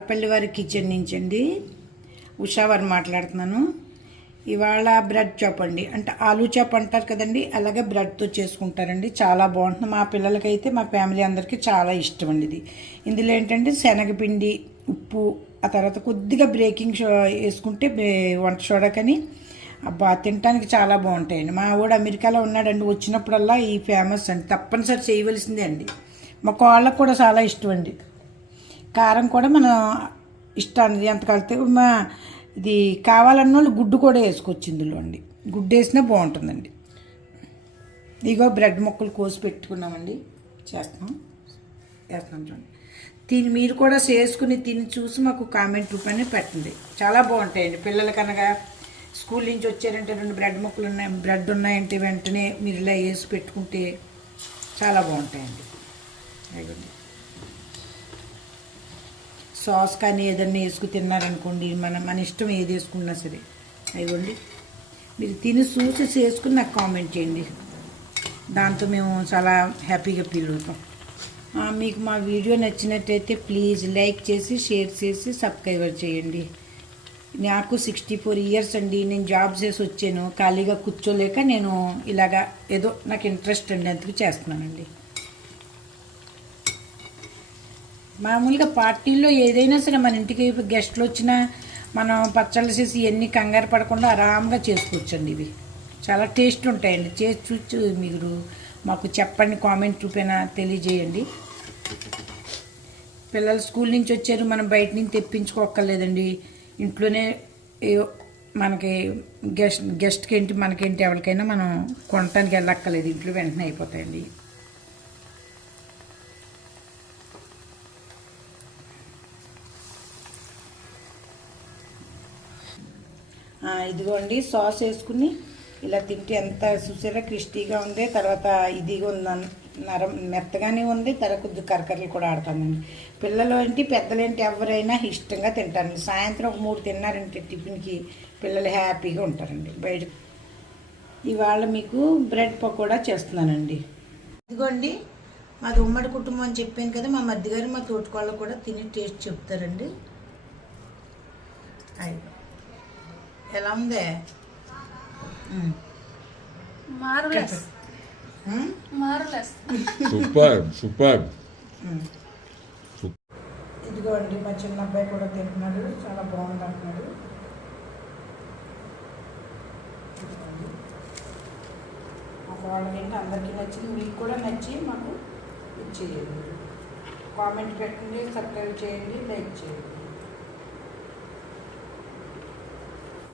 పల్లివారి kitchen నుంచి అండి ఉషావారు మాట్లాడుతున్నాను. ఇవాళ బ్రెడ్ చాప్ అండి, అంటే ఆలూ చాప్ అంటారు కదండి, అలాగే బ్రెడ్తో చేసుకుంటారండి. చాలా బాగుంటుంది. మా పిల్లలకైతే మా ఫ్యామిలీ అందరికీ చాలా ఇష్టం అండి ఇది. ఇందులో ఏంటంటే శనగపిండి, ఉప్పు, ఆ తర్వాత కొద్దిగా బేకింగ్ వేసుకుంటే వంట సోడాకని అబ్బా తినడానికి చాలా బాగుంటాయండి. మా వాడు అమెరికాలో ఉన్నాడండి, వచ్చినప్పుడల్లా ఈ ఫేమస్ అండి, తప్పనిసరి చేయవలసిందే అండి. మా కోళ్ళకు కూడా చాలా ఇష్టం అండి. కారం కూడా మన ఇష్టానికి ఎంత కలితే ఇది కావాలన్న వాళ్ళు గుడ్డు కూడా వేసుకోవచ్చు ఇందులో అండి. గుడ్డు వేసినా బాగుంటుందండి. ఇగో బ్రెడ్ ముక్కలు కోసి పెట్టుకున్నామండి, వేస్తున్నాం చూడండి. మీరు కూడా చేసుకుని తిని చూసి మాకు కామెంట్ రూపాన్ని పెట్టండి. చాలా బాగుంటాయండి. పిల్లలకనగా స్కూల్ నుంచి వచ్చారంటే 2 బ్రెడ్ ముక్కలు ఉన్నాయి, బ్రెడ్ ఉన్నాయంటే వెంటనే మీరు ఇలా వేసి పెట్టుకుంటే చాలా బాగుంటాయండి. అయ్యండి సాస్ కానీ ఏదన్నా వేసుకు తిన్నారనుకోండి, మన ఇష్టం ఏది వేసుకున్నా సరే. అయ్యండి మీరు తిని చూసి చేసుకుని నాకు కామెంట్ చేయండి, దాంతో మేము చాలా హ్యాపీగా ఫీల్ అవుతాం. మీకు మా వీడియో నచ్చినట్టయితే ప్లీజ్ లైక్ చేసి, షేర్ చేసి, సబ్స్క్రైబర్ చేయండి. నాకు 64 ఇయర్స్ అండి. నేను జాబ్ చేసి వచ్చాను, ఖాళీగా కూర్చోలేక నేను ఇలాగా ఏదో నాకు ఇంట్రెస్ట్ అండి, అందుకు చేస్తున్నానండి. మామూలుగా పార్టీల్లో ఏదైనా సరే మన ఇంటికి గెస్ట్లు వచ్చినా మనం పచ్చళ్ళు చేసి ఇవన్నీ కంగారు పడకుండా ఆరాంగా చేసుకోవచ్చండి. ఇవి చాలా టేస్ట్ ఉంటాయండి. చేసి చూసి మీరు మాకు చెప్పండి, కామెంట్ రూపేనా తెలియజేయండి. పిల్లలు స్కూల్ నుంచి వచ్చారు, మనం బయట నుంచి తెప్పించుకోక్కర్లేదండి. ఇంట్లోనే మనకి గెస్ట్కి ఏంటి మనకేంటి ఎవరికైనా మనం కొనటానికి వెళ్ళక్కర్లేదు, ఇంట్లో వెంటనే అయిపోతాయండి. ఇదిగోండి సాస్ వేసుకుని ఇలా తింటే ఎంత చూసారా క్రిస్పీగా ఉంది. తర్వాత ఇదిగా ఉంది, నరం మెత్తగానే ఉంది. తర్వాత కొద్ది కరకరలు కూడా ఆడతామండి. పిల్లలు ఏంటి పెద్దలేంటి ఎవరైనా ఇష్టంగా తింటారండి. సాయంత్రం ఒక 3 తిన్నారంటే టిఫిన్కి పిల్లలు హ్యాపీగా ఉంటారండి. బయట ఇవాళ మీకు బ్రెడ్ పకోడా చేస్తున్నానండి. ఇదిగోండి మాది ఉమ్మడి కుటుంబం అని చెప్పాను కదా, మా మధ్య గారు మా తోటికోళ్ళు కూడా తిని టేస్ట్ చెప్తారండి. ఎలా ఉందే? సూపర్. ఇదిగోండి మా చిన్న అబ్బాయి కూడా తింటున్నాడు, చాలా బాగుంది అంటున్నాడు. మాకు వాళ్ళకి ఏంటి అందరికీ నచ్చింది, మీకు కూడా నచ్చి మాకు ఇచ్చేయండి. కామెంట్ పెట్టండి, సబ్స్క్రైబ్ చేయండి, లైక్ చేయండి.